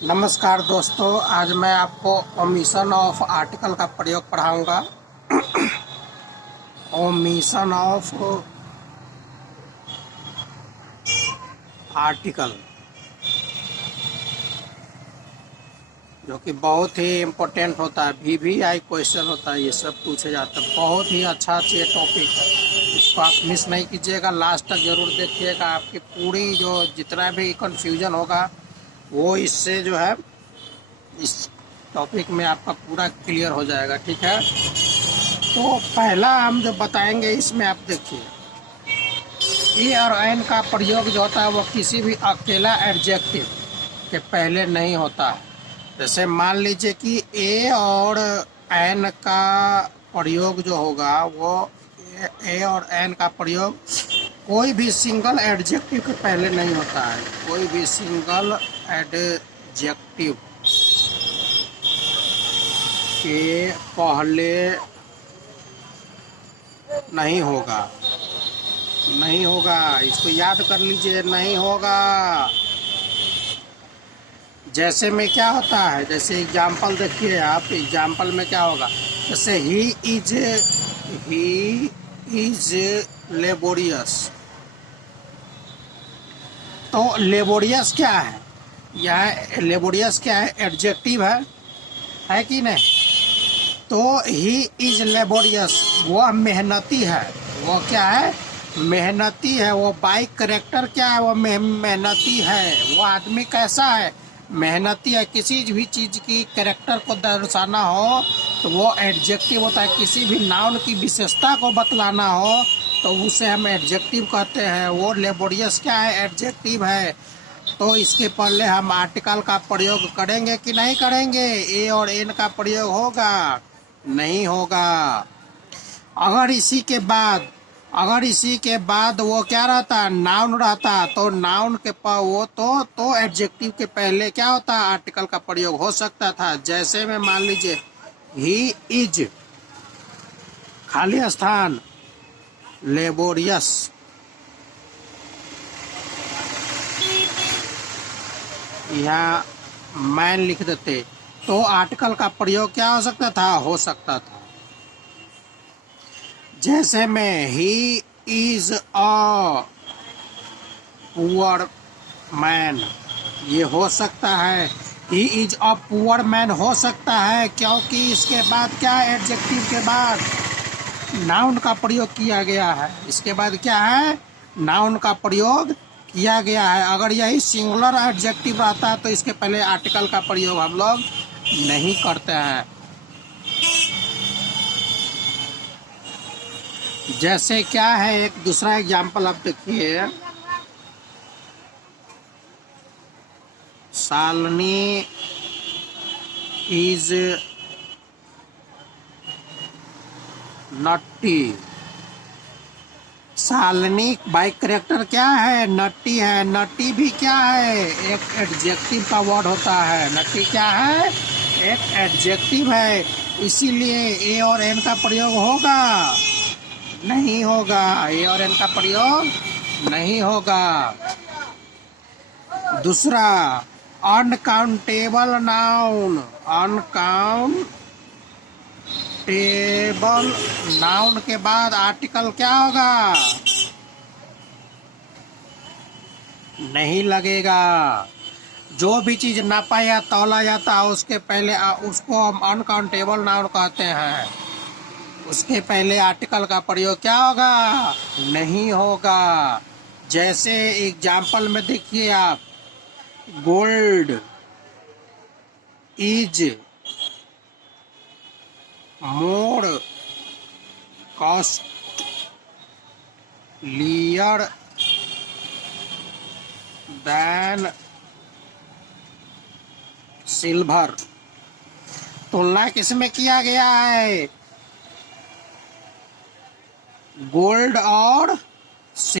नमस्कार दोस्तों, आज मैं आपको ओमिशन ऑफ आर्टिकल का प्रयोग पढ़ाऊंगा। ओमिशन ऑफ आर्टिकल, जो कि बहुत ही इम्पोर्टेंट होता है। VVI क्वेश्चन होता है, ये सब पूछे जाते हैं। बहुत ही अच्छा टॉपिक है, इसको आप मिस नहीं कीजिएगा, लास्ट तक जरूर देखिएगा। आपकी पूरी जो जितना भी कंफ्यूजन होगा वो इससे जो है इस टॉपिक में आपका पूरा क्लियर हो जाएगा। ठीक है, तो पहला हम जो बताएंगे इसमें आप देखिए, ए और एन का प्रयोग जो होता है वो किसी भी अकेला एडजेक्टिव के पहले नहीं होता है। जैसे मान लीजिए कि ए और एन का प्रयोग जो होगा वो ए और एन का प्रयोग कोई भी सिंगल एडजेक्टिव के पहले नहीं होता है। कोई भी सिंगल एडजेक्टिव के पहले नहीं होगा, नहीं होगा। इसको याद कर लीजिए, नहीं होगा। जैसे में क्या होता है, जैसे एग्जाम्पल देखिए आप, एग्जाम्पल में क्या होगा, जैसे ही इज लेबोरियस। तो लेबोरियस क्या है, यह लेबोरियस क्या है, एडजेक्टिव है कि नहीं। तो ही इज लेबोरियस, वह मेहनती है। वो क्या है, मेहनती है। वो बाई करेक्टर क्या है, वो मेहनती है। वो आदमी कैसा है, मेहनती है। किसी भी चीज़ की करेक्टर को दर्शाना हो तो वो एडजेक्टिव होता है। किसी भी नाउन की विशेषता को बतलाना हो तो उसे हम एडजेक्टिव कहते हैं। वो लेबोरियस क्या है, एडजेक्टिव है। तो इसके पहले हम आर्टिकल का प्रयोग करेंगे कि नहीं करेंगे। ए और एन का प्रयोग होगा, नहीं होगा। अगर इसी के बाद वो क्या रहता, नाउन रहता, तो नाउन के पास वो तो एडजेक्टिव के पहले क्या होता, आर्टिकल का प्रयोग हो सकता था। जैसे में मान लीजिए ही इज, खाली स्थान, लेबोरियस। यहाँ मैन लिख देते तो आर्टिकल का प्रयोग क्या हो सकता था, हो सकता था। जैसे में he is a poor man, ये हो सकता है। He is a poor man हो सकता है, क्योंकि इसके बाद क्या, एडजेक्टिव के बाद नाउन का प्रयोग किया गया है। इसके बाद क्या है, नाउन का प्रयोग किया गया है। अगर यही सिंगुलर एडजेक्टिव रहता है तो इसके पहले आर्टिकल का प्रयोग हम लोग नहीं करते हैं। जैसे क्या है, एक दूसरा एग्जाम्पल आप देखिए, Shalini is Nutty. Shalini by character क्या है, नट्टी है। नट्टी भी क्या है, एक एडजेक्टिव का वर्ड होता है। नट्टी क्या है, एक एडजेक्टिव है। इसीलिए ए और एन का प्रयोग होगा, नहीं होगा। ए और एन का प्रयोग नहीं होगा। दूसरा, अनकाउंटेबल नाउन। अनकाउंटेबल नाउन के बाद आर्टिकल क्या होगा, नहीं लगेगा। जो भी चीज नापा या तौला जाता है उसके पहले उसको हम अनकाउंटेबल नाउन कहते हैं। उसके पहले आर्टिकल का प्रयोग क्या होगा, नहीं होगा। जैसे एग्जाम्पल में देखिए आप, gold is more costlier then silver. तुलना किसमें किया गया है, गोल्ड और